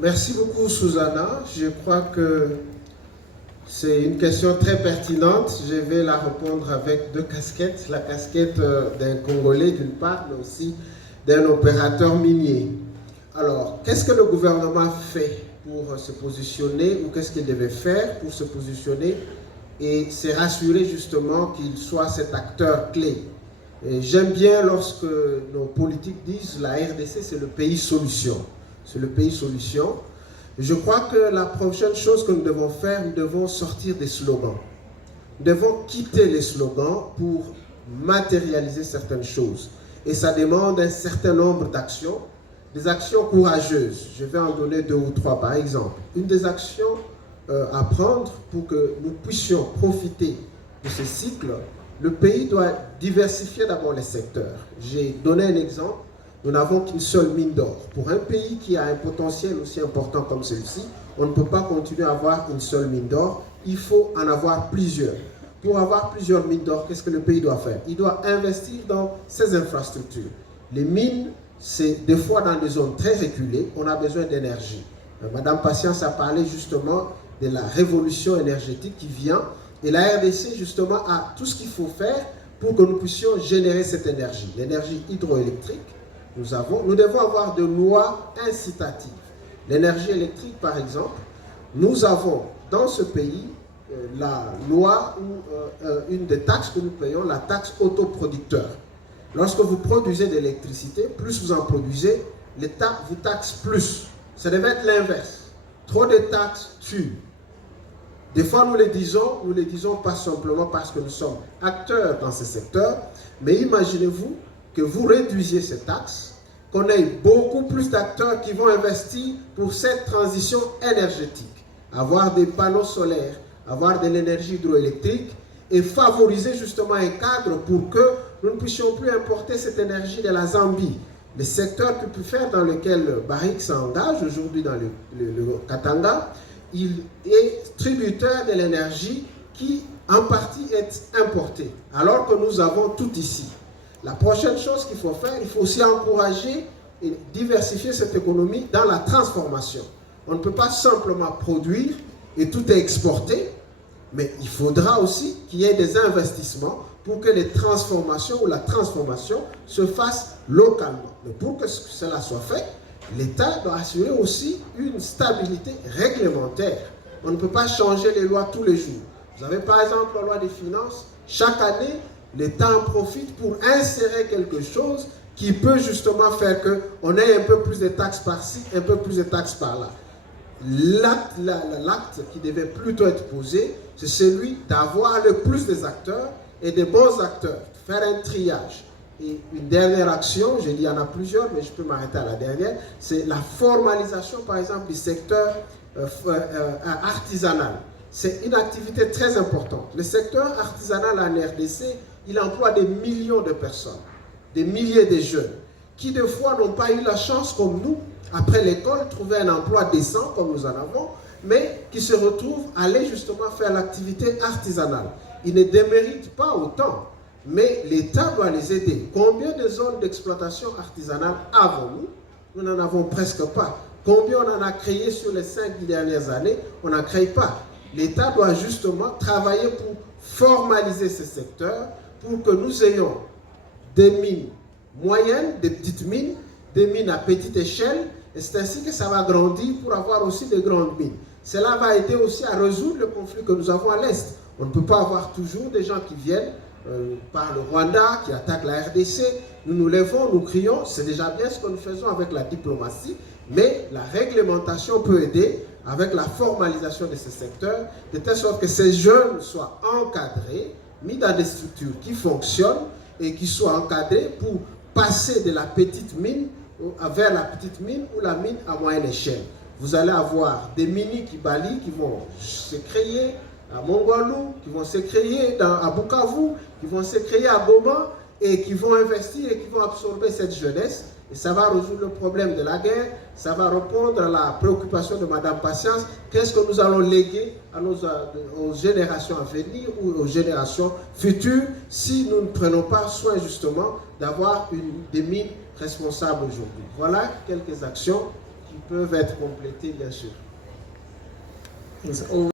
Merci beaucoup, Susanna. Je crois que c'est une question très pertinente. Je vais la répondre avec deux casquettes. La casquette d'un Congolais d'une part, mais aussi d'un opérateur minier. Alors, qu'est-ce que le gouvernement fait pour se positionner ou qu'est-ce qu'il devait faire pour se positionner et se rassurer justement qu'il soit cet acteur clé? J'aime bien lorsque nos politiques disent la RDC c'est le pays solution. C'est le pays solution. Je crois que la prochaine chose que nous devons faire, nous devons sortir des slogans. Nous devons quitter les slogans pour matérialiser certaines choses. Et ça demande un certain nombre d'actions, des actions courageuses. Je vais en donner deux ou trois par exemple. Une des actions à prendre pour que nous puissions profiter de ce cycle, le pays doit diversifier d'abord les secteurs. J'ai donné un exemple. Nous n'avons qu'une seule mine d'or. Pour un pays qui a un potentiel aussi important comme celui-ci, on ne peut pas continuer à avoir une seule mine d'or. Il faut en avoir plusieurs. Pour avoir plusieurs mines d'or, qu'est-ce que le pays doit faire? Il doit investir dans ses infrastructures. Les mines, c'est des fois dans des zones très reculées, on a besoin d'énergie. Madame Patience a parlé justement de la révolution énergétique qui vient. Et la RDC, justement, a tout ce qu'il faut faire pour que nous puissions générer cette énergie. L'énergie hydroélectrique, nous devons avoir de lois incitatives. L'énergie électrique, par exemple, nous avons dans ce pays la loi ou une des taxes que nous payons, la taxe autoproducteur. Lorsque vous produisez de l'électricité, plus vous en produisez, l'État vous taxe plus. Ça devait être l'inverse. Trop de taxes tuent. Des fois, nous le disons pas simplement parce que nous sommes acteurs dans ce secteur, mais imaginez-vous que vous réduisiez ces taxes, qu'on ait beaucoup plus d'acteurs qui vont investir pour cette transition énergétique, avoir des panneaux solaires, avoir de l'énergie hydroélectrique et favoriser justement un cadre pour que nous ne puissions plus importer cette énergie de la Zambie. Le secteur puissifère dans lequel Barrick s'engage aujourd'hui dans le Katanga, il est tributaire de l'énergie qui en partie est importée, alors que nous avons tout ici. La prochaine chose qu'il faut faire, il faut aussi encourager et diversifier cette économie dans la transformation. On ne peut pas simplement produire et tout est exporté, mais il faudra aussi qu'il y ait des investissements pour que les transformations ou la transformation se fasse localement. Mais pour que cela soit fait, l'État doit assurer aussi une stabilité réglementaire. On ne peut pas changer les lois tous les jours. Vous avez par exemple la loi des finances. Chaque année, l'État en profite pour insérer quelque chose qui peut justement faire qu'on ait un peu plus de taxes par-ci, un peu plus de taxes par-là. L'acte qui devait plutôt être posé, c'est celui d'avoir le plus des acteurs et des bons acteurs, faire un triage. Et une dernière action, je dis il y en a plusieurs, mais je peux m'arrêter à la dernière, c'est la formalisation, par exemple, du secteur artisanal. C'est une activité très importante. Le secteur artisanal en RDC, il emploie des millions de personnes, des milliers de jeunes, qui des fois n'ont pas eu la chance, comme nous, après l'école, trouver un emploi décent, comme nous en avons, mais qui se retrouvent à aller justement faire l'activité artisanale. Ils ne déméritent pas autant, mais l'État doit les aider. Combien de zones d'exploitation artisanale avons-nous? Nous n'en avons presque pas. Combien on en a créé sur les 5 dernières années? On n'en crée pas. L'État doit justement travailler pour formaliser ce secteur, pour que nous ayons des mines moyennes, des petites mines, des mines à petite échelle, et c'est ainsi que ça va grandir pour avoir aussi de grandes mines. Cela va aider aussi à résoudre le conflit que nous avons à l'Est. On ne peut pas avoir toujours des gens qui viennent par le Rwanda, qui attaquent la RDC. Nous nous levons, nous crions, c'est déjà bien ce que nous faisons avec la diplomatie, mais la réglementation peut aider avec la formalisation de ce secteur, de telle sorte que ces jeunes soient encadrés, mis dans des structures qui fonctionnent et qui soient encadrés pour passer de la petite mine vers la petite mine ou la mine à moyenne échelle. Vous allez avoir des mini Kibali qui vont se créer à Mongolou, qui vont se créer à Bukavu, qui vont se créer à Goma et qui vont investir et qui vont absorber cette jeunesse. Et ça va résoudre le problème de la guerre, ça va répondre à la préoccupation de Madame Patience. Qu'est-ce que nous allons léguer aux générations à venir ou aux générations futures si nous ne prenons pas soin justement d'avoir des mines responsables aujourd'hui? Voilà quelques actions qui peuvent être complétées, bien sûr. He's always